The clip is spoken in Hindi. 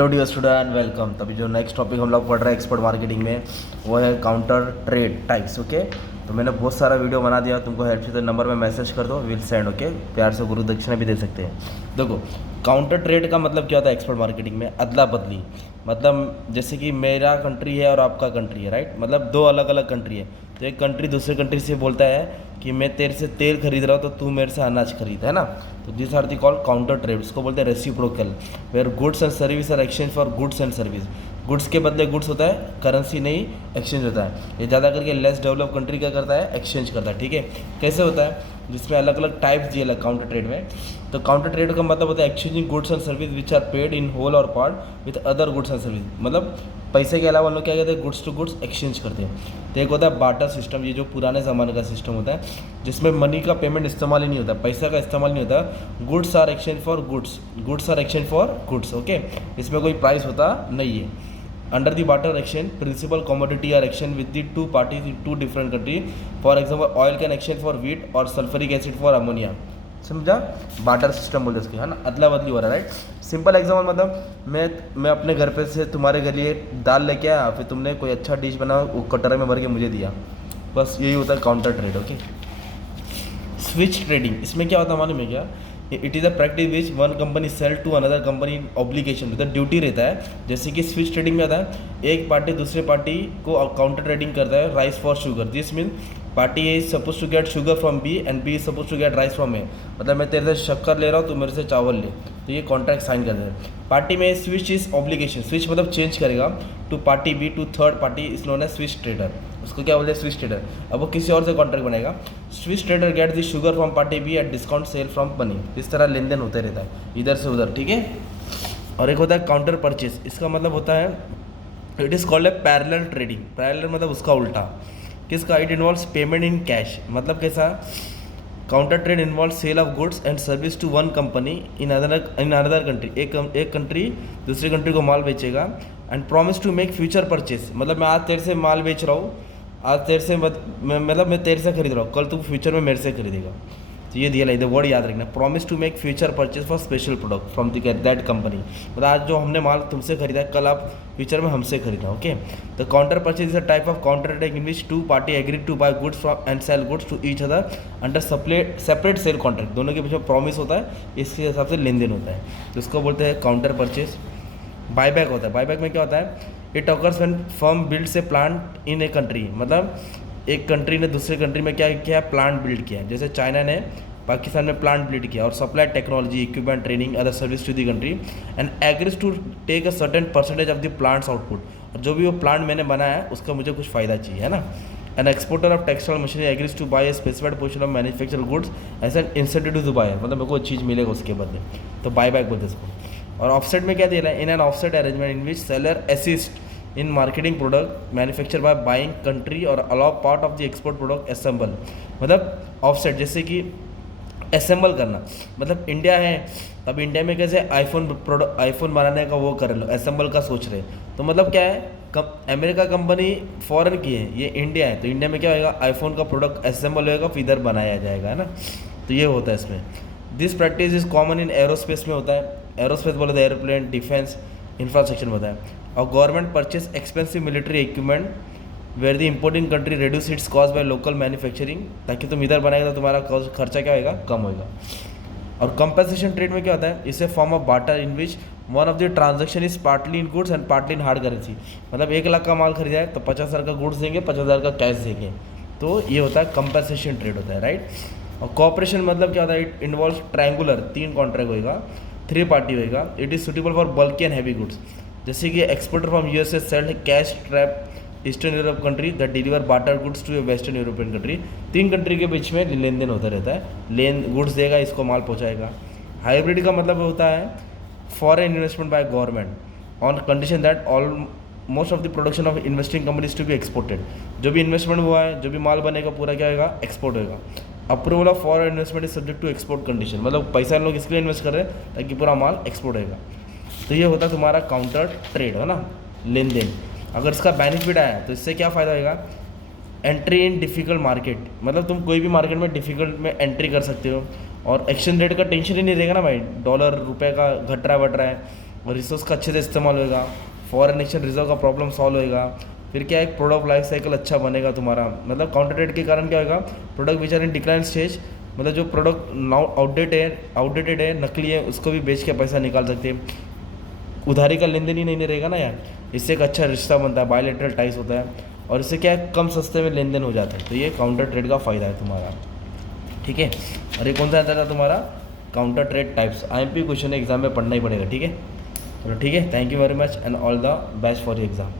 Hello dear student, welcome. तभी जो नेक्स्ट टॉपिक हम लोग पढ़ रहे हैं एक्सपोर्ट मार्केटिंग में, वो है काउंटर ट्रेड टाइप्स। ओके, तो मैंने बहुत सारा वीडियो बना दिया, तुमको हेल्प चाहिए तो नंबर में मैसेज कर दो, विल सेंड। ओके, प्यार से गुरु दक्षिणा भी दे सकते हैं। देखो, काउंटर ट्रेड का मतलब क्या होता है एक्सपोर्ट मार्केटिंग में? अदला बदली। मतलब जैसे कि मेरा कंट्री है और आपका कंट्री है, राइट? मतलब दो अलग अलग कंट्री है, तो एक कंट्री दूसरे कंट्री से बोलता है कि मैं तेरे से तेल खरीद रहा हूँ तो तू मेरे से अनाज खरीद, है ना? तो this are the call counter trade. इसको बोलते हैं reciprocal, where goods and service are exchange for goods and service. Goods के बदले गुड्स होता है, करेंसी नहीं एक्सचेंज होता है। ये ज़्यादा करके लेस डेवलप कंट्री क्या करता है, एक्सचेंज करता है। ठीक है, कैसे होता है? जिसमें अलग अलग टाइप्स दिए अलग काउंटर ट्रेड में। तो काउंटर ट्रेड का मतलब होता है exchanging goods and service which are paid in whole और part with other goods and service. मतलब पैसे के अलावा हम लोग क्या कहते हैं, गुड्स टू गुड्स एक्सचेंज करते हैं। तो एक होता है बार्टर सिस्टम, ये जो पुराने ज़माने का सिस्टम होता है, जिसमें मनी का पेमेंट इस्तेमाल ही नहीं होता, पैसा का इस्तेमाल नहीं होता। Goods are exchange for goods, goods are exchange for goods. Okay, इसमें कोई प्राइस होता नहीं है। Under the barter exchange principle commodity are exchange with the two parties in two different country. For example oil can exchange for wheat और सल्फरिक एसिड फॉर अमोनिया। समझा? बार्टर सिस्टम बोलते हैं, है ना? अदला बदली हो रहा है, राइट? सिंपल एग्जाम्पल, मतलब मैं अपने घर पे से तुम्हारे घर लिए दाल लेके आया, फिर तुमने कोई अच्छा डिश बना वो कटोरे में भर के मुझे दिया। बस यही होता है counter trade. Okay, switch trading, इसमें क्या होता है मालूम है क्या? It is a practice which one company sell to another company obligation, मतलब ड्यूटी रहता है। जैसे कि स्विच ट्रेडिंग में आता है, एक पार्टी दूसरे पार्टी को काउंटर ट्रेडिंग करता है rice for sugar. This mean party A is suppose to get sugar from B and B is suppose to get rice from A. मतलब मैं तेरे से शक्कर ले रहा हूँ, तू मेरे से चावल ले, तो ये कॉन्ट्रैक्ट साइन कर देते हैं। पार्टी में स्विच इज ऑब्लिगेशन, स्विच मतलब चेंज करेगा to party B to third party is known as switch trader. उसको क्या बोलते हैं? Switch trader. अब वो किसी और से कॉन्ट्रैक्ट बनाएगा। Switch trader get the sugar from party B at discount sale from money. इस तरह लेन देन होते रहता है इधर से उधर। ठीक है, और एक होता है काउंटर परचेज। इसका मतलब होता है it is called a parallel trading. Parallel मतलब उसका उल्टा। किसका? It involves payment in cash. मतलब कैसा? Counter trade involve sale of goods and service to one company in another country. एक कंट्री दूसरी कंट्री को माल बेचेगा and promise to make future purchase. मतलब मैं आज तेरे से माल बेच रहा हूँ, आज तेरे से मतलब मैं तेरे से खरीद रहा हूँ, कल तू फ्यूचर में मेरे से खरीदेगा। तो ये दिया लाइए, वर्ड याद रखना, promise to make future purchase for special product from that company. मतलब आज जो हमने माल तुमसे खरीदा है, कल आप फ्यूचर में हमसे खरीदना। ओके, तो counter purchase is a type of counter trade in which two party agree to buy goods from and sell goods to each other under separate sale contract. दोनों के बीच में प्रॉमिस होता है, इसके हिसाब से लेन देन होता है, तो इसको बोलते हैं काउंटर परचेज। बायबैक होता है। बायबैक में क्या होता है? It occurs when firm builds A plant in a country. मतलब एक कंट्री ने दूसरे कंट्री में क्या किया? प्लांट बिल्ड किया। जैसे चाइना ने पाकिस्तान में प्लांट बिल्ड किया और supply technology, equipment, training, other service to the country and agrees to take a certain percentage of the plant's output. और जो भी वो प्लांट मैंने बनाया है उसका मुझे कुछ फ़ायदा चाहिए, है ना? An exporter of textile machinery agrees to buy a specified portion of manufacture goods as an incentive to buyer. मतलब मेरे को चीज़ मिलेगा उसके बदले, तो बाय बैक बोलते इसको। और ऑफसेट में क्या दे रहा है? In an offset arrangement in which seller assist in marketing product manufacture by buying country और allow part of the export product assemble. मतलब ऑफसेट जैसे कि असेंबल करना, मतलब इंडिया है, अब इंडिया में कैसे आईफोन बनाने का वो कर लो, असेंबल का सोच रहे। तो मतलब क्या है? अमेरिका कंपनी फॉरेन की है, ये इंडिया है, तो इंडिया में क्या होगा? आईफोन का प्रोडक्ट असेंबल होएगा, फिर इधर बनाया जाएगा, है ना? तो ये होता है इसमें। This practice is common in aerospace में होता है। एरोस्पेस बोले तो एयरप्लेन, डिफेंस, इंफ्रास्ट्रक्चर में होता है। और government purchase expensive military equipment where the importing country reduce its cost by local manufacturing, ताकि तुम इधर बनाएगा तो तुम्हारा खर्चा क्या होगा? कम होगा। और कंपनसेशन ट्रेड में क्या होता है? इसे form of barter in which one of the transaction is partly in goods and partly in hard currency. मतलब 1 लाख का माल खरीदा है तो 50,000 का गुड्स देंगे, 50,000 का कैश देंगे, तो ये होता है कंपनसेशन ट्रेड होता है, राइट? और कॉपरेशन मतलब क्या होता है? इट इन्वॉल्व ट्रायंगुलर, 3 कॉन्ट्रैक्ट होगा, 3 पार्टी होगा। It is suitable for bulky and heavy goods. जैसे कि exporter from USA sell cash trap eastern Europe country that deliver barter goods to a western European country. 3 country के बीच में लेन देन होता रहता है। गुड्स देगा, इसको माल पहुंचाएगा। हाइब्रिड का मतलब होता है foreign investment by government on condition that all most of the production of investing companies to be exported. जो भी इन्वेस्टमेंट हुआ है, जो भी माल बनेगा, पूरा क्या होगा? एक्सपोर्ट होगा। Approval of foreign investment is subject to export condition. मतलब पैसा लोग इसके लिए इन्वेस्ट कर रहे हैं ताकि पूरा माल एक्सपोर्ट होगा। तो ये होता है तुम्हारा काउंटर ट्रेड, है ना? लेन देन। अगर इसका बेनिफिट आया तो इससे क्या फ़ायदा होगा? Entry in difficult market. मतलब तुम कोई भी मार्केट में डिफ़िकल्ट में एंट्री कर सकते हो और एक्सचेंज रेट का टेंशन ही नहीं रहेगा ना भाई। डॉलर रुपए का घट रहा है बढ़ रहा है, और रिसोर्स का अच्छे से इस्तेमाल होएगा, फॉरेन एक्सचेंज रिजर्व का प्रॉब्लम सॉल्व होएगा, फिर क्या एक प्रोडक्ट लाइफ साइकिल अच्छा बनेगा तुम्हारा। मतलब काउंटर ट्रेड के कारण क्या होगा, product which are in decline stage, मतलब जो प्रोडक्ट नाउ आउटडेटेड है, नकली है, उसको भी बेच के पैसा निकाल सकते हैं। उधारी का लेन देन ही नहीं रहेगा ना यार, इससे एक अच्छा रिश्ता बनता है, बायलैटरल टाइस होता है, और इससे क्या है कम सस्ते में लेन देन हो जाता है। तो ये काउंटर ट्रेड का फ़ायदा है तुम्हारा, ठीक है। और ये कौन सा आंसर था तुम्हारा, counter trade types. IMP question exam में पढ़ना ही पड़ेगा, ठीक है। चलो ठीक है, thank you very much and all the best for your exam.